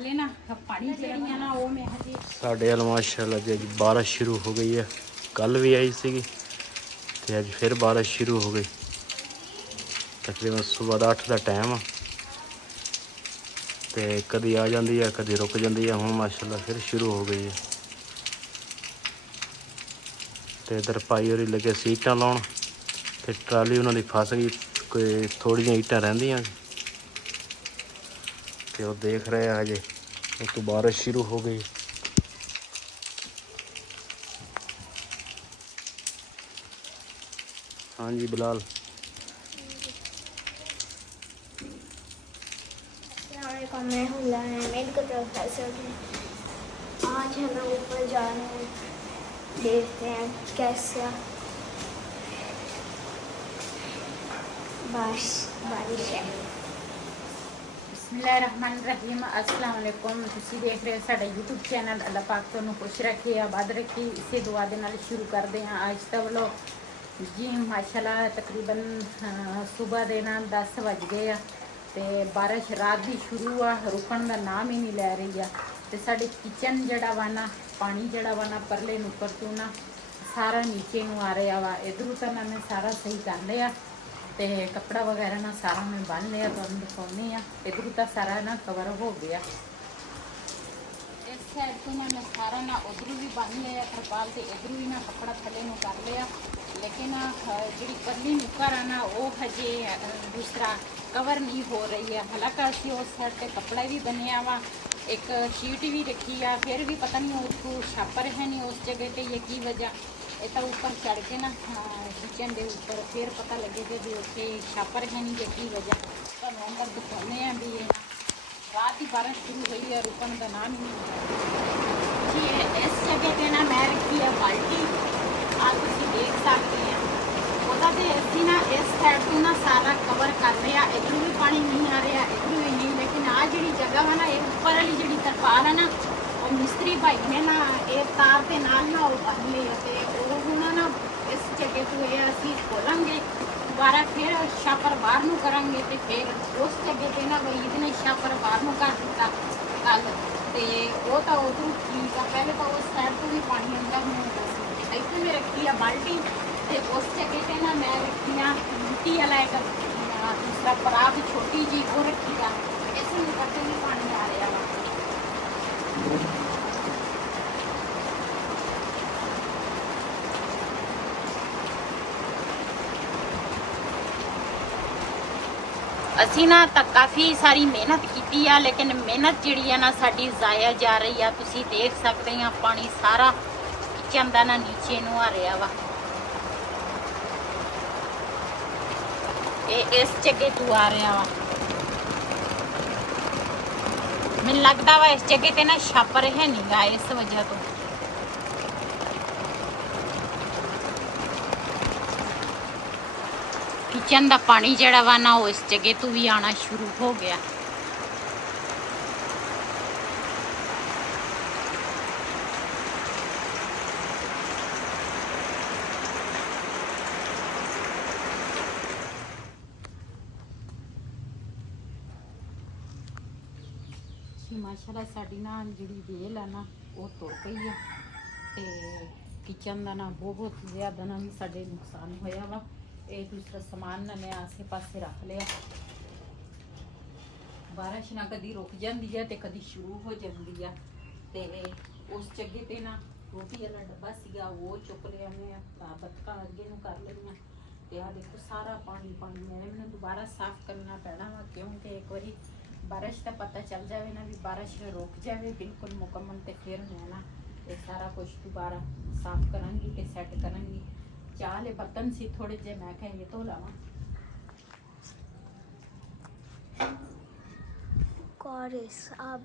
पहले ना पानी जड़ियाँ ना वो मैं हजी ਸਾਡੇ ਵੱਲ ਮਾਸ਼ਾਅੱਲਾ ਜੀ ਅੱਜ ਬਾਰਿਸ਼ ਸ਼ੁਰੂ ਹੋ ਗਈ ਹੈ। ਕੱਲ ਵੀ ਆਈ ਸੀਗੀ ਤੇ ਅੱਜ ਫਿਰ ਬਾਰਿਸ਼ ਸ਼ੁਰੂ ਹੋ ਗਈ। ਤਕਰੀਬਨ ਸਵੇਰ ਦਾ 8 ਦਾ ਟਾਈਮ ਆ ਤੇ ਕਦੀ ਆ ਜਾਂਦੀ ਹੈ ਕਦੀ ਰੁਕ ਜਾਂਦੀ ਹੈ। ਹੁਣ ਮਾਸ਼ਾਅੱਲਾ ਫਿਰ ਸ਼ੁਰੂ ਹੋ ਗਈ ਹੈ ਤੇ ਇਧਰ ਭਾਈ ਹੋਰੀ ਲੱਗੇ ਸੀਟਾਂ ਲਾਉਣ ਤੇ ਟਰਾਲੀ ਉਹਨਾਂ ਦੀ ਫਸ ਗਈ। ਕੋਈ ਥੋੜ੍ਹੀਆਂ ਇੱਟਾਂ ਰਹਿੰਦੀਆਂ ਤੇ ਉਹ ਦੇਖ ਰਹੇ ਆ ਹਜੇ ਉਸ ਤੋਂ ਬਾਰਿਸ਼ ਸ਼ੁਰੂ ਹੋ ਗਈ। हाँ जी बिलाल मैं हूँ मेड का प्रोफेसर हूँ। आज हमें ऊपर जा रहे हैं, देखते हैं कैसा बारिश है। बिस्मिल्लाहिर्रहमानिर्रहीम अस्सलाम वालेकुम। तुसी देख रहे हो साडा यूट्यूब चैनल। अल्लाह पाक तुहानू खुश रखे आबाद रखे। इसे दुआ दे नाल शुरू करते हैं आज दा व्लॉग जी। माशाल्लाह तकरीबन सुबह के ना 10 बज गए आ ते बारिश रात की शुरू आ, रुकण का नाम ही नहीं लै रही आ। ते साडे किचन जड़ा वा ना पानी जड़ा वा ना परले नुकर तो ना सारा नीचे नूं आ रहा वा। इधरों तो मैं सारा सही कर लिया ते कपड़ा वगैरह ना सारा मैं बन लिया, तुहानू दिखाउंदी आ। इधरों तो सारा ना कवर हो गया। इस साइड तो ना मैं सारा ना उधरों भी बन लिया तरपाल ते इधरों भी ना कपड़ा थले नूं कर लिया। लेकिन जी परली नुकर है ना वो हजे दूसरा कवर नहीं हो रही है। हालांकि असी उस साइड पर कपड़ा भी बनया वा, एक शीट भी रखी है, फिर भी पता नहीं उसको छापर है नहीं उस जगह पे। ये की वजह ये तो ऊपर चढ़ के ना किचन के ऊपर फिर पता लगेगा भी उत्थे छापर है नहीं। ये की वजह तो अंदर दिखाने हैं भी ये ना रात की बारिश शुरू हुई है, रुकन का नाम ही नहीं जी। इस जगह पर ना मैं रखी है बाल्टी, आप देख सकते हैं वह असी ना इस साइड तो ना सारा कवर कर रहे हैं। इधरों भी पानी नहीं आ रहा, इधरों भी नहीं। लेकिन आ जी जगह वा ना ये उपर वाली जी तरपाल है ना वो मिस्त्री भाई ने ना ये तार के नाल ना वो बन ली है। हूँ ना इस जगह तो ये असी खोलेंगे दोबारा, फिर छापर बाहर नूं करांगे तो फिर उस जगह पर ना वही ने छापर बाहर नूं कर दिता कल तो वो तो उधरों ठीक है। पहले तो उस साइड तो भी पानी अंदर नहीं इतने में रखी है बाल्टी ते उस जगह पे ना मैं रखी है मिट्टी वाला एक दूसरा परात छोटी जी वो रखी है। इस करते भी पानी आ रहा वा। असी ना तो काफ़ी सारी मेहनत की है, लेकिन मेहनत जी है ना साड़ी जाया जा रही है। तुसी देख सकते हैं पानी सारा किचन का ना नीचे नूं आ रहा वा। इस जगह तू आ रहा वा, मैनूं लगता वा इस जगह ते ना छापर है नहीं गा, इस वजह तो किचन का पानी जड़ा वा ना इस जगह तो भी आना शुरू हो गया। माशाल्लाह साड़ी ना जी बेल है ना वो तुर पई है ते किचन का ना बहुत ज़्यादा ना भी साढ़े नुकसान होया वा। ये दूसरा समान ना मैं आसे पासे रख लिया। बारिश ना कदी रुक जाती है तो कदी शुरू हो जाती है। तो उस जगह पे ना रोटी वाला डब्बा सीगा वो चुक लिया मैं, बतका अगे नूं कर लिया। तो आ देखो सारा पानी पानी है, मैंने दोबारा साफ करना पैना वा क्योंकि एक बारी बारिश का पता चल जाए ना भी बारिश रुक जाए बिल्कुल मुकम्मल तो फिर मैं ना ये सारा कुछ दोबारा साफ करांगी ते सैट करांगी। चाह ले बर्तन सी थोड़े जे मैं कह ये धो लावां।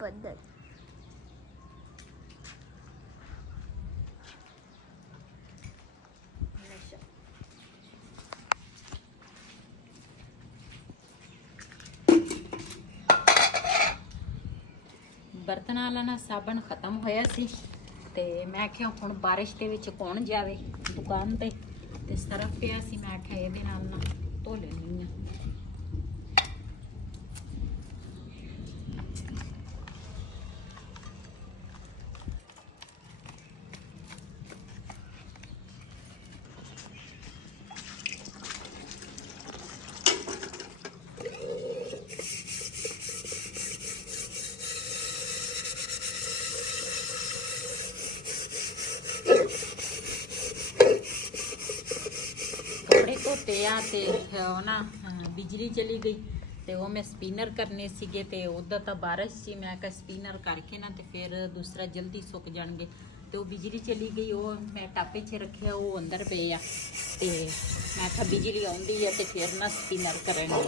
बदल बर्तन वाला ना साबन खत्म होया सी ते मैं क्या हुण बारिश दे विच कौन जावे दुकान ते सरफ पिया सी। मैं क्या ये नाल ना धो लैनी आ। ਆ ਤੇ ਉਹ ਨਾ ਬਿਜਲੀ ਚਲੀ ਗਈ ਤੇ ਉਹ ਮੈਂ ਸਪਿਨਰ ਕਰਨੇ ਸੀਗੇ ਤੇ ਉਧਰ ਤਾਂ ਬਾਰਿਸ਼ ਸੀ। ਮੈਂ ਕਿਹਾ ਸਪਿਨਰ ਕਰਕੇ ਨਾ ਤੇ ਫਿਰ ਦੂਸਰਾ ਜਲਦੀ ਸੁੱਕ ਜਾਣਗੇ ਤੇ ਉਹ ਬਿਜਲੀ ਚਲੀ ਗਈ। ਉਹ ਮੈਂ ਟਾਪੇ 'ਚ ਰੱਖਿਆ, ਉਹ ਅੰਦਰ ਪਏ ਆ ਤੇ ਮੈਂ ਕਿਹਾ ਬਿਜਲੀ ਆਉਂਦੀ ਹੈ ਤੇ ਫਿਰ ਨਾ ਸਪਿਨਰ ਕਰਾਂਗੇ।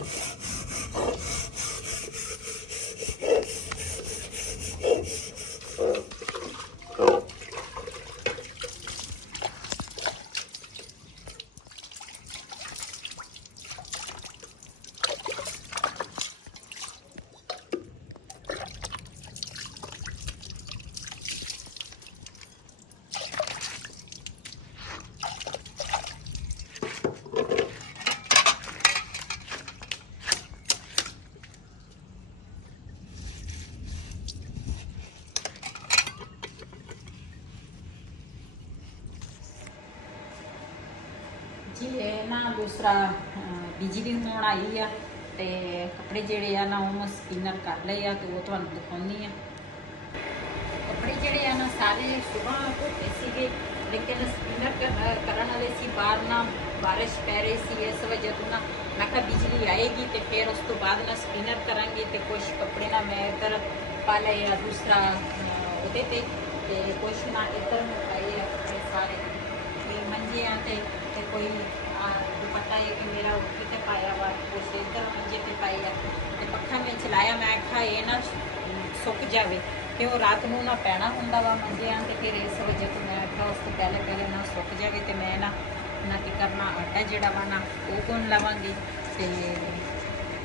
ਜੀ ਇਹ ਨਾ ਦੂਸਰਾ ਬਿਜਲੀ ਹੁਣ ਆਈ ਆ ਤੇ ਕੱਪੜੇ ਜਿਹੜੇ ਆ ਨਾ ਉਹ ਮੈਂ ਸਪਿਨਰ ਕਰ ਲਏ ਆ ਤੇ ਉਹ ਤੁਹਾਨੂੰ ਦਿਖਾਉਂਦੀ ਆ। ਕੱਪੜੇ ਜਿਹੜੇ ਆ ਨਾ ਸਾਰੇ ਸੁਬਾਹ ਧੋਤੇ ਸੀਗੇ ਲੇਕਿਨ ਸਪਿਨਰ ਕਰਨ ਵਾਲੇ ਸੀ, ਬਾਹਰ ਨਾ ਬਾਰਿਸ਼ ਪੈ ਰਹੀ ਸੀ, ਇਸ ਵਜ੍ਹਾ ਤੋਂ ਨਾ ਮੈਂ ਕਿਹਾ ਬਿਜਲੀ ਆਏਗੀ ਤੇ ਫਿਰ ਉਸ ਤੋਂ ਬਾਅਦ ਨਾ ਸਪਿਨਰ ਕਰਾਂਗੇ। ਤੇ ਕੁਝ ਕੱਪੜੇ ਨਾ ਮੈਂ ਇੱਧਰ ਪਾ ਲਏ ਆ ਦੂਸਰਾ ਉਹਦੇ ਤੇ ਕੁਛ ਨਾ ਇੱਧਰ ਮੈਂ ਪਾਏ ਆ ਕੱਪੜੇ ਸਾਰੇ ਤੇ ਮੰਜੇ ਆ ਤੇ ਕੋਈ ਦੁਪੱਟਾ ਇਹ ਮੇਰਾ ਉੱਤੇ ਤੇ ਪਾਇਆ ਵਾ, ਕੁਛ ਇੱਧਰ ਮੰਜੇ ਤੇ ਪਾਈ ਆ ਤੇ ਪੱਖਾ ਮੈਂ ਚਲਾਇਆ। ਮੈਂ ਕਿਹਾ ਇਹ ਨਾ ਸੁੱਕ ਜਾਵੇ ਤੇ ਉਹ ਰਾਤ ਨੂੰ ਨਾ ਪੈਣਾ ਹੁੰਦਾ ਵਾ ਮੰਜਿਆਂ ਤੇ, ਫਿਰ ਇਸ ਵਜ੍ਹਾ ਤੋਂ ਮੈਂ ਕਿਹਾ ਉਸ ਤੋਂ ਪਹਿਲੇ ਨਾ ਸੁੱਕ ਜਾਵੇ ਤੇ ਮੈਂ ਨਾ ਕੀ ਕਰਨਾ ਆਟਾ ਜਿਹੜਾ ਵਾ ਨਾ ਉਹ ਗੁੰਨ ਲਵਾਂਗੀ। ਤੇ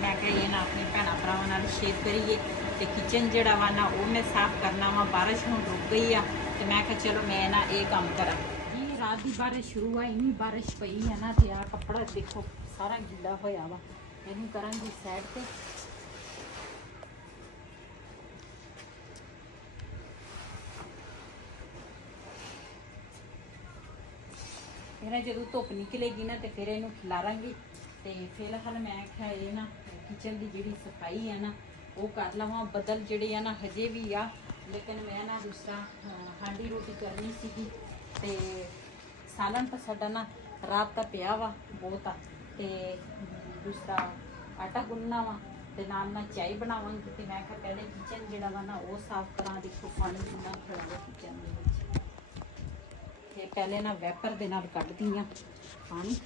ਮੈਂ ਕਿਹਾ ਇਹ ਨਾ ਆਪਣੇ ਭੈਣਾਂ ਭਰਾਵਾਂ ਨਾਲ ਸ਼ੇਅਰ ਕਰੀਏ। ਤੇ ਕਿਚਨ ਜਿਹੜਾ ਵਾ ਨਾ ਉਹ ਮੈਂ ਸਾਫ਼ ਕਰਨਾ ਵਾ। ਬਾਰਿਸ਼ ਹੁਣ ਰੁਕ ਗਈ ਆ ਤੇ ਮੈਂ ਕਿਹਾ ਚਲੋ ਮੈਂ ਨਾ ਇਹ ਕੰਮ ਕਰਾਂ। ਜੀ ਰਾਤ ਦੀ ਬਾਰਿਸ਼ ਸ਼ੁਰੂ ਆ, ਇੰਨੀ ਬਾਰਿਸ਼ ਪਈ ਹੈ ਨਾ ਤੇ ਆ ਕੱਪੜਾ ਦੇਖੋ ਸਾਰਾ ਗਿੱਲਾ ਹੋਇਆ ਵਾ। ਇਹਨੂੰ ਕਰਾਂਗੀ ਸਾਈਡ ਤੇ। ਇਹਨਾਂ ਜਦੋਂ ਧੁੱਪ ਨਿਕਲੇਗੀ ਨਾ ਤੇ ਫਿਰ ਇਹਨੂੰ ਖਿਲਾਰਾਂਗੀ। ਤੇ ਫਿਲਹਾਲ ਮੈਂ ਕਿਹਾ ਇਹ ਨਾ ਕਿਚਨ ਦੀ ਜਿਹੜੀ ਸਫਾਈ ਆ ਨਾ ਉਹ ਕਰ ਲਵਾਂ। ਬੱਦਲ ਜਿਹੜੇ ਆ ਨਾ ਹਜੇ ਵੀ ਆ, ਲੇਕਿਨ ਮੈਂ ਨਾ ਦੂਸਰਾ ਹਾਂਡੀ ਰੋਟੀ ਕਰਨੀ ਸੀਗੀ ਤੇ ਸਾਲਨ ਤਾਂ ਸਾਡਾ ਨਾ ਰਾਤ ਦਾ ਪਿਆ ਵਾ ਬਹੁਤ ਆ ਤੇ ਦੂਸਰਾ ਆਟਾ ਗੁੰਨਣਾ ਵਾ ਤੇ ਨਾਲ ਚਾਹ ਬਣਾਵਾਂਗੀ। ਤੇ ਮੈਂ ਕਿਹਾ ਪਹਿਲੇ ਕਿਚਨ ਜਿਹੜਾ ਵਾ ਨਾ ਉਹ ਸਾਫ਼ ਕਰਾਂ। ਦੇਖੋ ਪਾਣੀ ਕਿੰਨਾ ਖੜਾ ਕਿਚਨ ਦੇ ਵਿੱਚ ਤੇ ਪਹਿਲੇ ਨਾ ਵੈਪਰ ਦੇ ਨਾਲ ਕੱਢਦੀ ਆ ਪਾਣੀ।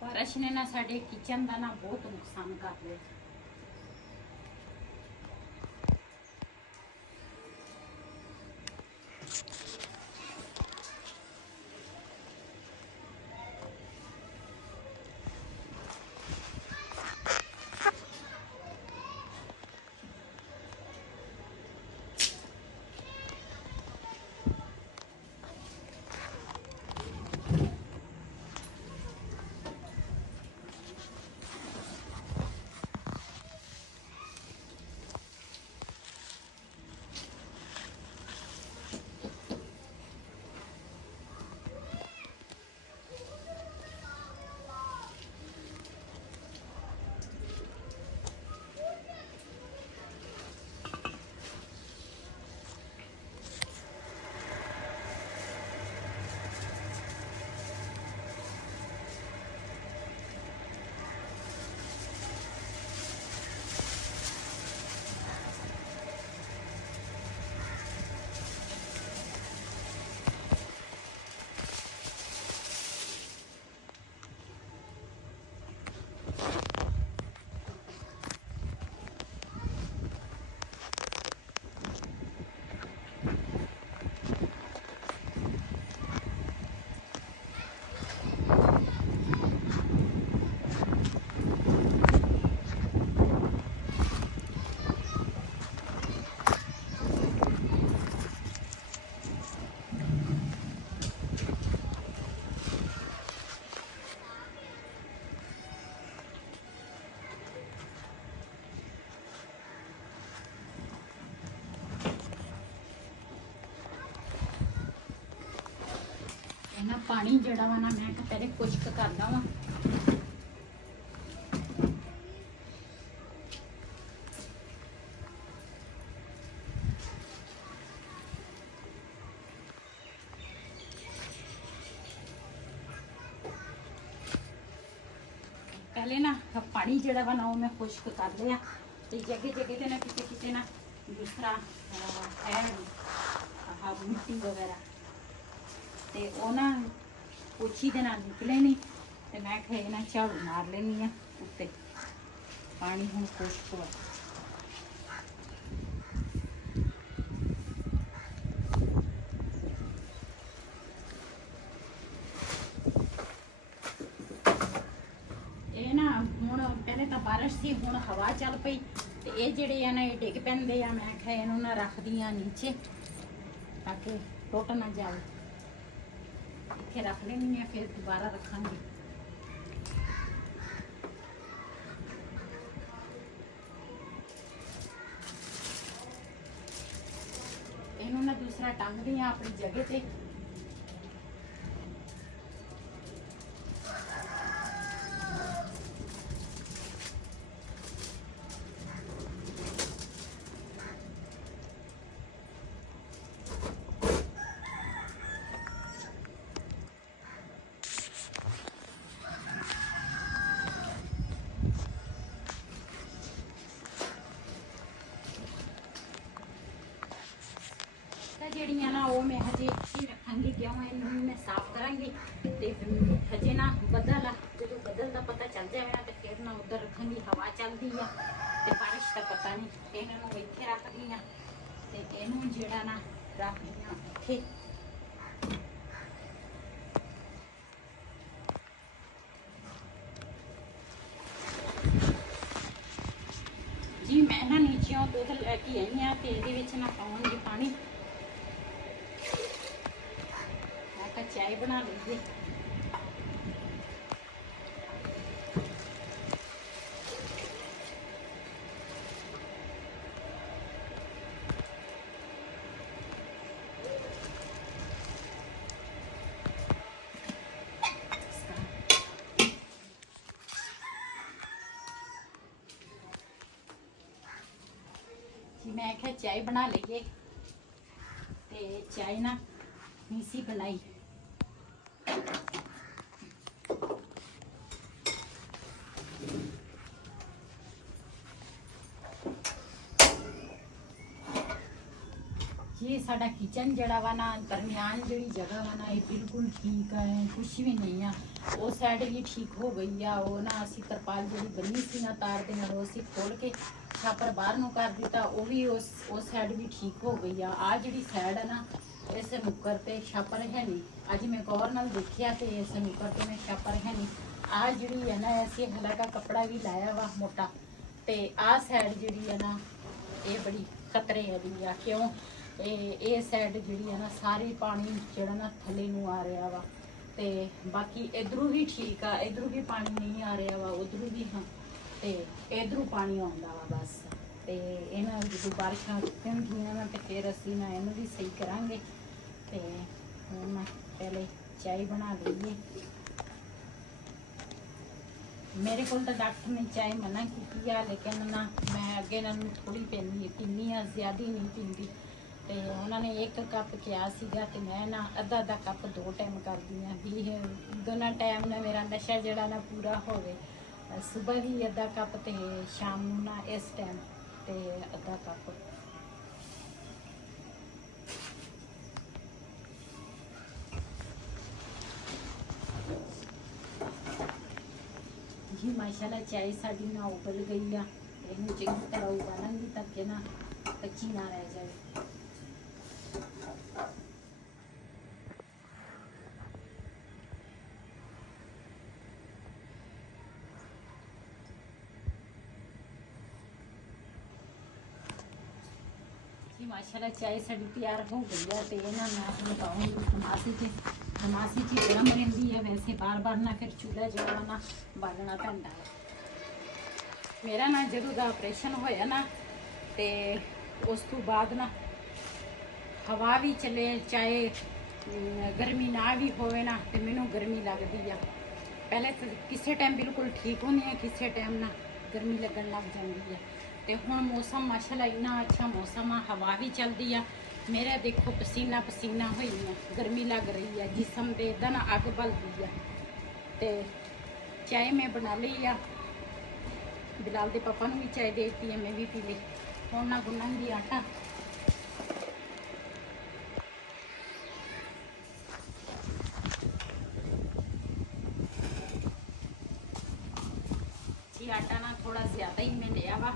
ਬਾਰਿਸ਼ ਨੇ ਨਾ ਸਾਡੇ ਕਿਚਨ ਦਾ ਨਾ ਬਹੁਤ ਨੁਕਸਾਨ ਕਰ ਲਿਆ। ਨਾ ਪਾਣੀ ਜਿਹੜਾ ਵਾ ਨਾ ਮੈਂ ਪਹਿਲੇ ਖੁਸ਼ਕ ਕਰਦਾ ਵਾ। ਪਹਿਲੇ ਨਾ ਪਾਣੀ ਜਿਹੜਾ ਵਾ ਨਾ ਉਹ ਮੈਂ ਖੁਸ਼ਕ ਕਰ ਲਿਆ ਤੇ ਜਗ੍ਹਾ ਜਗ੍ਹਾ ਤੇ ਨਾ ਕਿਤੇ ਨਾ ਜਿਸ ਤਰ੍ਹਾਂ ਹੈ ਆਹ ਮਿੱਟੀ ਵਗੈਰਾ ਤੇ ਉਹ ਨਾ ਪੋਛੀ ਦੇ ਨਾਲ ਨਿਕਲੇ ਨਹੀਂ ਤੇ ਮੈਂ ਕਿਹਾ ਇਹਨਾਂ ਝਾੜੂ ਮਾਰ ਲੈਣੀ ਆ ਉੱਤੇ। ਪਾਣੀ ਹੁਣ ਖੁਸ਼ਕ ਵਾ। ਇਹ ਨਾ ਹੁਣ ਪਹਿਲੇ ਤਾਂ ਬਾਰਿਸ਼ ਸੀ, ਹੁਣ ਹਵਾ ਚੱਲ ਪਈ ਤੇ ਇਹ ਜਿਹੜੇ ਆ ਨਾ ਇਹ ਡਿੱਗ ਪੈਂਦੇ ਆ। ਮੈਂ ਕਿਹਾ ਇਹਨੂੰ ਨਾ ਰੱਖਦੀ ਆ ਨੀਚੇ ਤਾਂ ਕਿ ਟੁੱਟ ਨਾ ਜਾਵੇ। ਇੱਥੇ ਰੱਖ ਲੈਣੀ ਆ, ਫਿਰ ਦੁਬਾਰਾ ਰੱਖਾਂਗੇ। ਇਹਨੂੰ ਨਾ ਦੂਸਰਾ ਟੰਗਦੀ ਆ ਆਪਣੀ ਜਗ੍ਹਾ ਤੇ। ਜਿਹੜੀਆਂ ਨਾ ਉਹ ਮੈਂ ਹਜੇ ਇੱਥੇ ਰੱਖਾਂਗੀ, ਕਿਉਂ ਇਹਨੂੰ ਮੈਂ ਸਾਫ਼ ਕਰਾਂਗੀ ਤੇ ਹਜੇ ਨਾ ਬੱਦਲ ਆ, ਜਦੋਂ ਬੱਦਲ ਦਾ ਪਤਾ ਚੱਲ ਜਾਵੇ ਨਾ ਤੇ ਫਿਰ ਨਾ ਉੱਧਰ ਰੱਖਾਂਗੀ। ਹਵਾ ਚੱਲਦੀ ਆ ਤੇ ਬਾਰਿਸ਼ ਦਾ ਪਤਾ ਨਹੀਂ, ਇਹਨਾਂ ਨੂੰ ਇੱਥੇ ਰੱਖਦੀ ਆ ਤੇ ਇਹਨੂੰ ਜਿਹੜਾ ਨਾ ਰੱਖਦੀ ਆ ਇੱਥੇ। ਜੀ ਮੈਂ ਨਾ ਨੀਚਿਓਂ ਦੁੱਧ ਲੈ ਕੇ ਆਈ ਆ ਤੇ ਇਹਦੇ ਵਿੱਚ ਨਾ ਪਾਵਾਂਗੀ ਪਾਣੀ। ਚਾय बना लीजिए। जी मैं क्या चाय बना लीजिए ते चाय ना मीसी बनाई। ये साडा किचन जड़ा वा ना दरमियान जी जगह वा ना ये बिल्कुल ठीक है, कुछ भी नहीं है। वो साइड भी ठीक हो गई है। वो ना असी तरपाल जी बनी सी ना तार के नाल असी खोल के छापर बाहर नूं कर दिता, वो भी उस साइड भी ठीक हो गई है। आ जी साइड है ना इस मुक्कर पे छापर है नहीं। अज मैं गौर नाल देखिया तो इस मुक्कर पे मैं छापर है नहीं। आ जी है ना ऐसी हल्का कपड़ा भी लाया वा मोटा, तो आ साइड जी है ना ये बड़ी खतरे वाली आ। क्यों ये साइड जी है ना सारी पानी जड़ा ना थले नूं आ रहा वा, ते बाकी इधरों भी ठीक आ, इधरों भी पानी नहीं आ रहा वा, उधरों भी हाँ, ते इधरों पानी आउंदा वा बस। ते इन्हां जो बारिशां रुकणगीआं ना ते फिर असीं ना इहनूं भी सही करांगे। ते हुण मैं पहले चाय बना लईए। मेरे को तो डॉक्टर ने चाय मना की है, लेकिन ना मैं अगे इन्हां थोड़ी पीनी आ, ज़्यादा नहीं पींदी। तो उन्होंने एक कप किया सीगा ते मैं ना अद्धा अद्धा कप 2 टाइम कर दी भी दोनों टाइम ना मेरा नशा जड़ा ना पूरा होवे। सुबह भी अद्धा कप ते शाम नूं ना इस टाइम ते अद्धा कप। जी माशाल्लाह चाय साड़ी ना उबल गई आ। इन्हूं चंगी तरह उबालांगी ताकि ना कच्ची ना रह जाए। जी माशाल्लाह चाय साड़ी तैयार हो गई है। तो इन्होंने मैं आपको बताऊँगी नमासी चीज़ गर्म रही है। वैसे बार बार ना फिर चूल्हा जो ना बालना पैंदा है। मेरा ना जदों दा ऑपरेशन होया ना तो उस तो बाद ना हवा भी चले चाहे ਗਰਮੀ ਨਾ ਵੀ ਹੋਵੇ ਨਾ ਤੇ ਮੈਨੂੰ ਗਰਮੀ ਲੱਗਦੀ ਆ। ਪਹਿਲੇ ਤਾਂ ਕਿਸੇ ਟਾਈਮ ਬਿਲਕੁਲ ਠੀਕ ਹੁੰਦੀ ਆ, ਕਿਸੇ ਟਾਈਮ ਨਾ ਗਰਮੀ ਲੱਗਣ ਲੱਗ ਜਾਂਦੀ ਆ। ਤੇ ਹੁਣ ਮੌਸਮ ਮਾਸ਼ਾਅੱਲਾ ਇੰਨਾ ਅੱਛਾ ਮੌਸਮ ਆ, ਹਵਾ ਵੀ ਚੱਲਦੀ ਆ। ਮੇਰਾ ਦੇਖੋ ਪਸੀਨਾ ਪਸੀਨਾ ਹੋਈ ਆ, ਗਰਮੀ ਲੱਗ ਰਹੀ ਆ ਜਿਸਮ ਤੇ, ਇਦਾਂ ਨਾ ਅੱਗ ਬਲਦੀ ਆ। ਤੇ ਚਾਹ ਮੈਂ ਬਣਾ ਲਈ ਆ, ਬਿਲਾਲ ਦੇ ਪਾਪਾ ਨੂੰ ਵੀ ਚਾਹ ਦੇ ਦਿੱਤੀ ਆ, ਮੈਂ ਵੀ ਪੀ ਲਈ। ਹੁਣ ਨਾ ਗੁੰਨਾਂਗੀ ਆਟਾ। जी आटा ना थोड़ा ज़्यादा ही मैं लिया वा,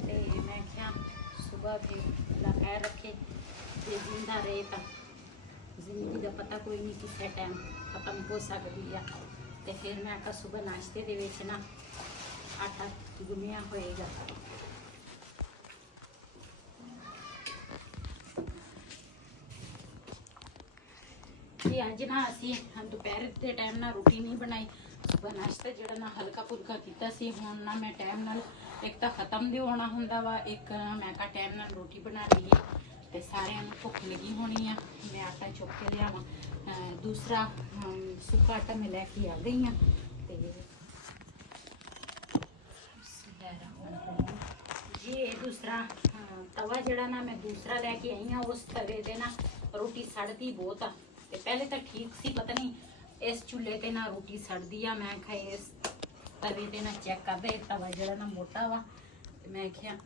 तो मैं क्या सुबह भी खैर रखे जे जिंदा रहे तो जिंदगी का पता कोई नहीं किस टाइम खत्म हो सकती है। तो फिर मैं आटा सुबह नाश्ते दे विच ना आटा गुन्निया होएगा। जी अज ना असी दोपहर के टाइम ना रोटी नहीं बनाई, सुबह नाश्ता जोड़ा ना हल्का फुल्का किया सी। हुण ना मैं टाइम नाल एक तो खत्म भी होना हुंदा वा, एक मैं का टाइम नाल रोटी बना ली है। तो सारिਆਂ ਨੂੰ भुख लगी होनी है। मैं आटा चुक के लियावां, दूसरा सुक्का आटा मैं लैके आ गई हाँ। जी ये दूसरा तवा जड़ा ना मैं दूसरा लैके आई हाँ, उस तवे दे ना रोटी सड़ती बहुत आ। ते पहले तो ठीक सी, पता नहीं इस चूल्हे ते ना रोटी सड़दी आ। मैं खाई इस तवे ते ना चेक कर दे, तवा जड़ा ना मोटा वा। ते मैं क्या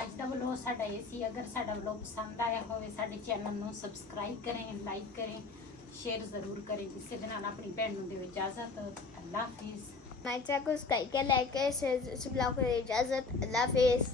ਅੱਜ ਦਾ ਵਲੋਗ ਸਾਡਾ ਇਹ ਸੀ। ਅਗਰ ਸਾਡਾ ਵਲੋਗ ਪਸੰਦ ਆਇਆ ਹੋਵੇ ਸਾਡੇ ਚੈਨਲ ਨੂੰ ਸਬਸਕ੍ਰਾਈਬ ਕरें, ਲਾਈਕ करें, शेयर ज़रूर करें। जिससे ਦੇ ਨਾਲ ਆਪਣੀ ਭੈਣ ਨੂੰ ਦਿਓ ਇਜਾਜ਼ਤ। ਅੱਲਾ ਹਾਫਿਜ਼। My channel को सब्सक्राइब कर, लाइक कर, शेयर, ब्लॉग को इजाज़त। अल्लाह हाफिज़।